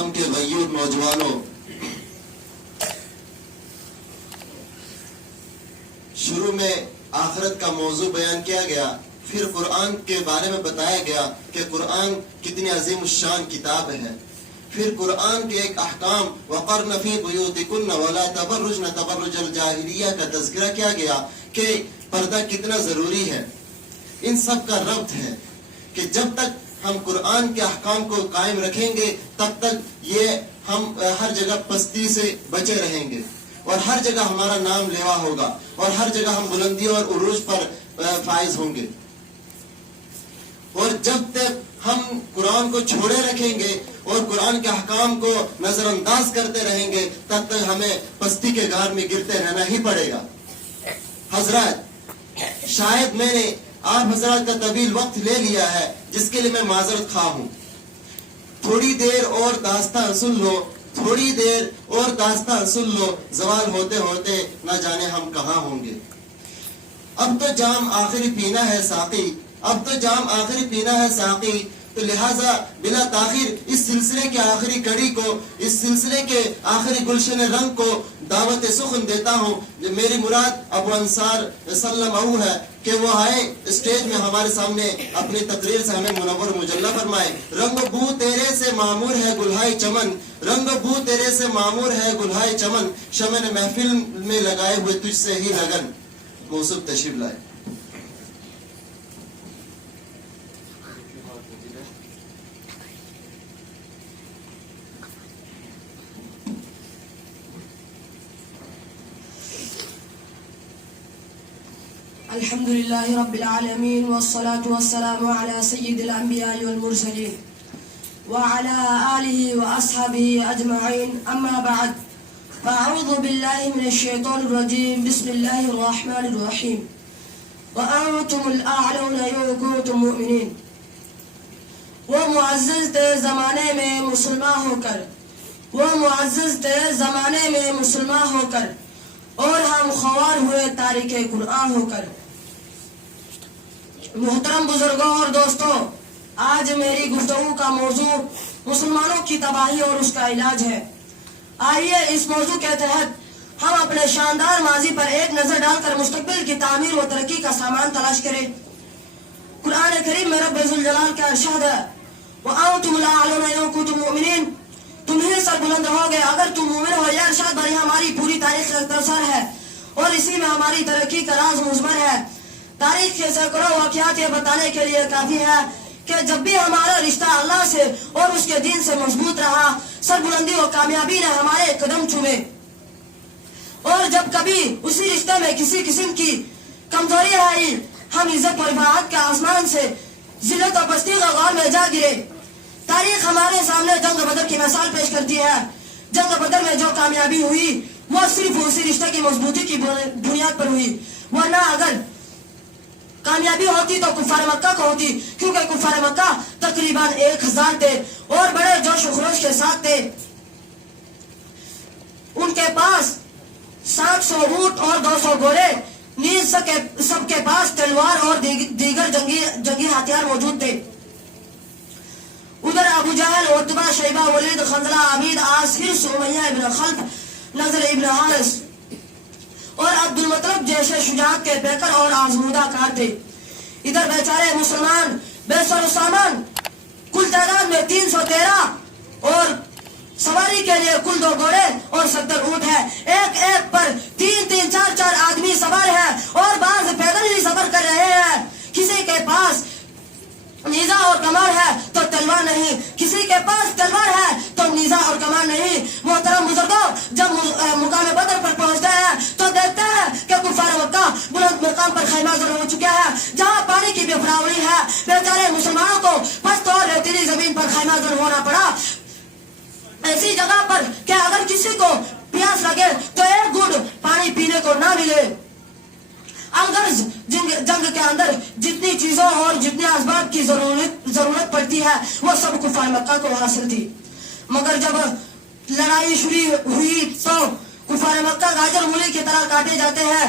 اسلام کے غیور نوجوانوں، شروع میں آخرت کا موضوع بیان کیا گیا، پھر قرآن کے بارے میں بتایا گیا کہ قرآن کتنی عظیم الشان کتاب ہے، پھر قرآن کے ایک احکام وقرن فی بیوتکن ولا تبرجن تبرج الجاہلیہ کا تذکرہ کیا گیا کہ پردہ کتنا ضروری ہے۔ ان سب کا ربط ہے کہ جب تک ہم قرآن کے احکام کو قائم رکھیں گے تب تک یہ ہم ہر جگہ پستی سے بچے رہیں گے اور ہر جگہ ہمارا نام لیوا ہوگا اور ہر جگہ ہم بلندیوں اور عروج پر فائز ہوں گے۔ اور جب تک ہم قرآن کو چھوڑے رکھیں گے اور قرآن کے احکام کو نظر انداز کرتے رہیں گے تب تک ہمیں پستی کے غار میں گرتے رہنا ہی پڑے گا۔ حضرات، شاید میں نے آپ حضرات کا طویل وقت لے لیا ہے، جس کے لیے میں معذرت خواہ ہوں۔ تھوڑی دیر اور داستان سن لو، تھوڑی دیر اور داستان سن لو، زوال ہوتے ہوتے نہ جانے ہم کہاں ہوں گے۔ اب تو جام آخری پینا ہے ساقی، اب تو جام آخری پینا ہے ساقی، تو لہٰذا بلا تاخیر اس سلسلے کے آخری کڑی کو، اس سلسلے کے آخری گلشن رنگ کو دعوت سخن دیتا ہوں۔ میری مراد ابو انصار سلم او ہے کہ وہ آئے اسٹیج میں ہمارے سامنے اپنی تقریر سے ہمیں منور مجلہ فرمائے۔ رنگ بو تیرے سے معمور ہے گلہائے چمن، رنگ بو تیرے سے معمور ہے گلہائے چمن، شمن محفل میں لگائے ہوئے تجھ سے ہی لگن۔ موصوف تشریف لائے۔ الحمد لله رب العالمين والصلاة والسلام على سيد الأنبياء والمرسلين وعلى آله وأصحابه أجمعين، أما بعد، فأعوذ بالله من الشيطان الرجيم، بسم الله الرحمن الرحيم، وأنتم الأعلون إن كنتم مؤمنين۔ وہ معزز تھے زمانے میں مسلمان ہو کر، وہ معزز تھے زمانے میں مسلمان ہو کر، اور ہم خوار ہوئے تارک قرآن ہو کر۔ محترم بزرگوں اور دوستوں، آج میری گفتگو کا موضوع مسلمانوں کی تباہی اور اس کا علاج ہے۔ آئیے اس موضوع کے تحت ہم اپنے شاندار ماضی پر ایک نظر ڈال کر مستقبل کی تعمیر و ترقی کا سامان تلاش کریں۔ قرآن کریم میں رب ذوالجلال کا ارشاد ہے، وَأَنْتُمُ الْأَعْلَوْنَ إِن كُنتُم مُؤْمِنِينَ، تم ہی سر بلند ہوگے اگر تم مومن ہو۔ یہ ارشاد بھری ہماری پوری تاریخ کا اختصار ہے اور اسی میں ہماری ترقی کا راز مضمر ہے۔ تاریخ کے سینکڑوں واقعات یہ بتانے کے لیے کافی ہے کہ جب بھی ہمارا رشتہ اللہ سے اور اس کے دین سے مضبوط رہا، سر بلندی و کامیابی نے ہمارے قدم چومے، اور جب کبھی اسی رشتے میں کسی قسم کی کمزوری آئی، ہم عزت و رفاعت کے آسمان سے ذلت و پستی کا غار میں جا گرے۔ تاریخ ہمارے سامنے جنگ بدر کی مثال پیش کرتی ہے۔ جنگ بدر میں جو کامیابی ہوئی وہ صرف اسی رشتے کی مضبوطی کی بنیاد پر ہوئی، ورنہ اگر کامیابی ہوتی تو کفار مکہ کو ہوتی، کیونکہ کفار مکہ تقریباً 1000 تھے اور بڑے جوش و خروش کے ساتھ تھے۔ ان کے پاس 700 اونٹ اور 200 گھوڑے، نیز سب کے پاس تلوار اور دیگر جنگی ہتھیار موجود تھے۔ ادھر ابو جہل، عتبہ، شیبہ، ولید، خنزلہ، عبید، عاص، حرص، امیہ ابن خلف، نضر ابن حارث اور عبد المطلب جیسے شجاعت کے پیکر اور آزمودہ کار تھے۔ ادھر بیچارے مسلمان بے سر و سامان، کل تعداد میں 313 اور سواری کے لیے کل 2 گھوڑے اور 70 اونٹ ہے۔ ایک ایک پر 3 4 آدمی سوار ہے اور بعض پیدل ہی سفر کر رہے ہیں۔ کسی کے پاس نیزہ اور کمان ہے تو تلوار نہیں، کسی کے پاس تلوار ہے تو نیزہ اور کمان نہیں۔ محترم بزرگوں، جب مقام بدر پر پہنچتے ہیں تو دیکھتے ہیں کہ کفار مکہ بلند مقام پر خیمہ زر ہو چکے ہیں، جہاں پانی کی بے فراوری ہے۔ بیچارے مسلمانوں کو پست اور ریتیلی زمین پر خیمہ زر ہونا پڑا، ایسی جگہ پر کہ اگر کسی کو پیاس لگے تو ایک گھونٹ پانی پینے کو نہ ملے۔ الغرض جنگ کے اندر جتنی چیزوں اور جتنے اسباب کی ضرورت پڑتی ہے وہ سب کفار مکہ کو حاصل تھی، مگر جب لڑائی شروع ہوئی تو کفار مکہ گاجر مولی کی طرح کاٹے جاتے ہیں۔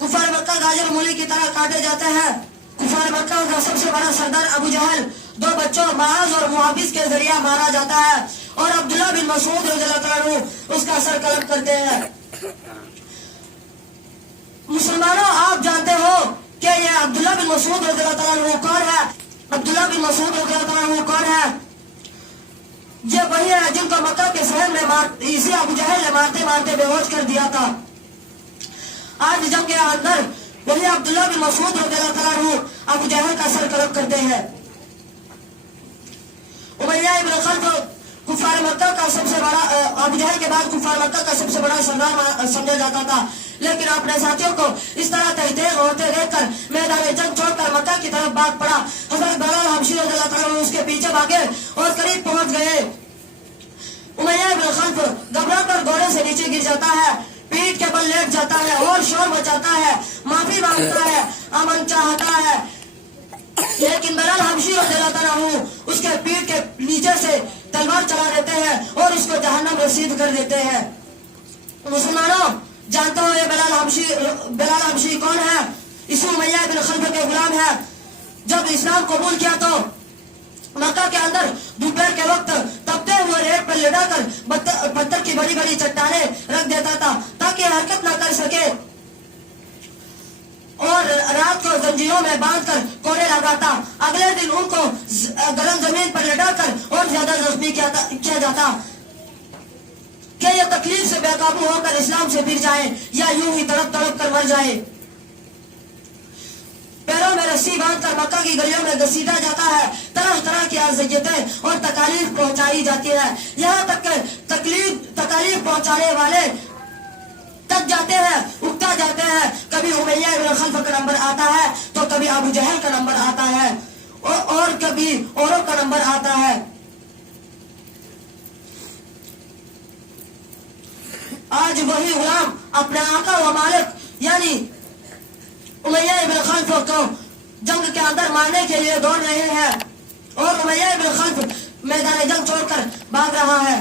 کفار مکہ گاجر مولی کی طرح کاٹے جاتے ہیں۔ کفار مکہ کا سب سے بڑا سردار ابو جہل دو بچوں معاذ اور محافظ کے ذریعہ مارا جاتا ہے اور عبداللہ بن مسعود رضی اللہ تعالیٰ عنہ اس کا سر قلم کرتے ہیں. مسلمانوں آپ جانتے ہو کہ یہ عبداللہ بن مسعود رضی اللہ تعالیٰ عنہ کون ہے؟ عبداللہ بن مسعود رضی اللہ تعالیٰ عنہ کون ہے؟ یہ وہی ہے جن کو مکہ کے شہر میں اسی ابو جہل نے مارتے مارتے بے ہوش کر دیا تھا. آج جنگ کے اندر وہی عبداللہ بن مسعود رضی اللہ تعالیٰ عنہ ابو جہل کا سر قلم کرتے ہیں. امیہ ابن خلف کفار مکہ کا سب سے بڑا ابو جہل کے بعد کفار مکہ کا سب سے بڑا سردار سمجھا جاتا تھا، لیکن اپنے ساتھیوں کو اس طرح تحقیق ہوتے دیکھ کر میدان جنگ چھوڑ کر مکہ کی طرف بھاگ پڑا. حضرت بلال حبشی رضی اللہ تعالیٰ عنہ اس کے پیچھے بھاگے اور قریب پہنچ گئے. امیہ ابن خلف گھبرا کر گھوڑے سے نیچے گر جاتا ہے، پیٹ کے بل لیٹ جاتا ہے اور شور مچاتا ہے، معافی مانگتا ہے، امن چاہتا ہے. لیکن بلال حبشی رضی اللہ تعالیٰ عنہ اس کے پیٹ کے نیچے سے تلوار چلا دیتے ہیں اور اس کو جہنم رسید کر دیتے ہیں. مسلمانوں جانتے ہو یہ بلال حبشی کون ہے؟ اسی امیہ ابن خلف کے غلام ہے. جب اسلام قبول کیا تو مکہ کے اندر دوپہر کے وقت تپتے ہوئے ریت پر لٹا کر پتھر کی بڑی بڑی چٹانیں رکھ دیتا تھا تاکہ حرکت نہ کر سکے اور رات کو زنجیروں میں باندھ کر کوڑے لگاتا. اگلے دن ان کو گرم زمین پر لٹا کر اور زیادہ زخمی کیا جاتا کہ یہ تکلیف سے بے قابو ہو کر اسلام سے پھر جائے یا یوں ہی تڑپ تڑپ کر مر جائے. پیروں میں رسی باندھ کر مکہ کی گلیوں میں گھسیٹا جاتا ہے. طرح طرح کی اذیتیں اور تکالیف پہنچائی جاتی ہے، یہاں تک کہ تکالیف پہنچانے والے تک جاتے ہیں، اکتا جاتے ہیں. کبھی امیہ ابن خلف کا نمبر آتا ہے تو کبھی ابو جہل کا نمبر آتا ہے اور کبھی اوروں کا نمبر آتا ہے. آج وہی غلام اپنے آقا و مالک یعنی امیہ ابن خلف کو جنگ کے اندر مارنے کے لیے دوڑ رہے ہیں اور امیہ ابن خلف میدان جنگ چھوڑ کر بھاگ رہا ہے.